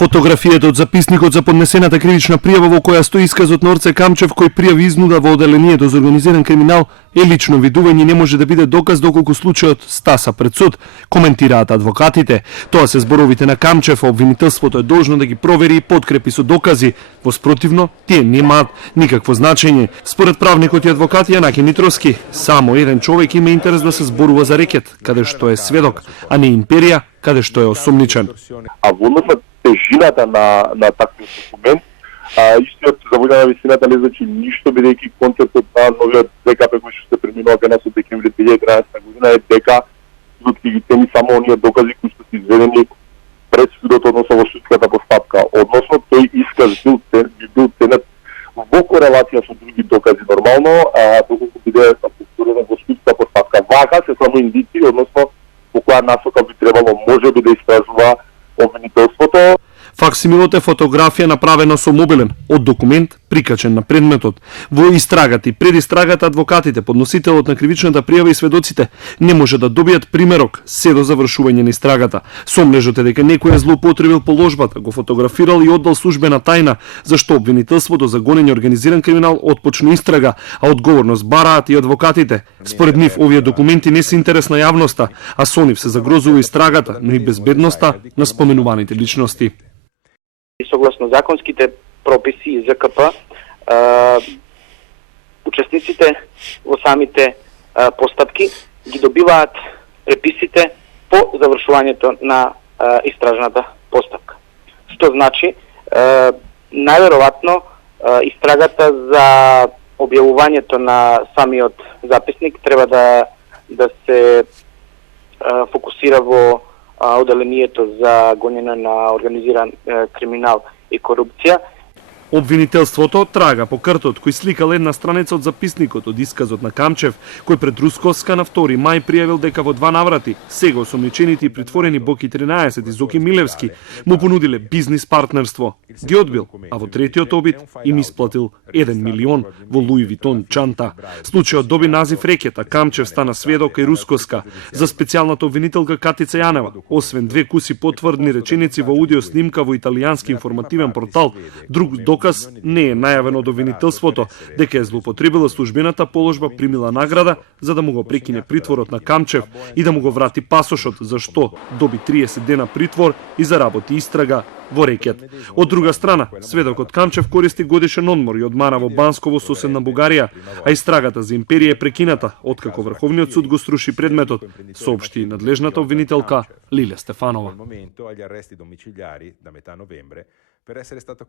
Фотографијата од записникот за поднесената кривична пријава во која стои исказот на Орце Камчев кој пријави изнуда во оделението за организиран криминал е лично видување и не може да биде доказ доколку случајот стаса пред суд, коментираат адвокатите. Тоа се зборовите на Камчев, обвинителството е должно да ги провери и подкрепи со докази, во спротивно тие немаат никакво значење. Според правникот и адвокат Јанаки Нитровски, само еден човек има интерес да се зборува за рекет, каде што е сведок, а не империја, каде што е осумничен. А во однос на тежината на таков документ, истиот за војна на висината не значи ништо, бидејќи концептот на новиот ДКП кој што се преминува кај нас од декември 2013 година е дека судот ги цени само оние докази кои што се изведени пред судот, односно во судската постапка. Односно тој исказ бил ценет во корелација со други докази нормално, доколку биде повторено во судска постапка. Вака се само индици, односно во која насока би требало можеби да истражува обвинителството. Факсимилот е фотографија направена со мобилен од документ прикачен на предметот. Во истрагата и пред истрагата адвокатите, подносителот на кривичната пријава и сведоците не може да добијат примерок се до завршување на истрагата. Сомнежот е дека некој е злоупотребил положбата, го фотографирал и оддал службена тајна, зашто обвинителството за гонење организиран криминал отпочна истрага, а одговорност бараат и адвокатите. Според нив овие документи не се интерес на јавноста, а со нив се загрозува истрагата, но и безбедноста на споменуваните личности. Согласно законските прописи и ЗКП, учесниците во самите постапки ги добиваат преписите по завршувањето на истражната постапка. Што значи, најверојатно истрагата за објавувањето на самиот записник треба да се фокусира во оделението за гонење на организиран криминал и корупција. Обвинителството трага по картот кој сликал една страница од записникот од исказот на Камчев, кој пред Рускоска на 2 мај пријавил дека во 2 наврати сега осомничените и притворени Боки 13 и Зоки Милевски му понудиле бизнис партнерство. Ги одбил, а во третиот обид им исплатил 1 милион во Луи Витон чанта. Случајот доби назив рекет, а Камчев стана сведок и Рускоска. За специјалната обвинителка Катица Јанева, освен 2 куси потврдни реченици во аудио снимка во италијански информативен портал, друг доказ не е најавен од обвинителството дека е злоупотребила службената положба, примила награда за да му го прекине притворот на Камчев и да му го врати пасошот, за што доби 30 дена притвор и заработи истрага во рекет. Од друга страна, сведокот Камчев користи годишен одмор и одмара во Банско во соседна Бугарија, а истрагата за империја е прекината откако Врховниот суд го струши предметот, соопшти надлежната обвинителка Лилја Стефанова.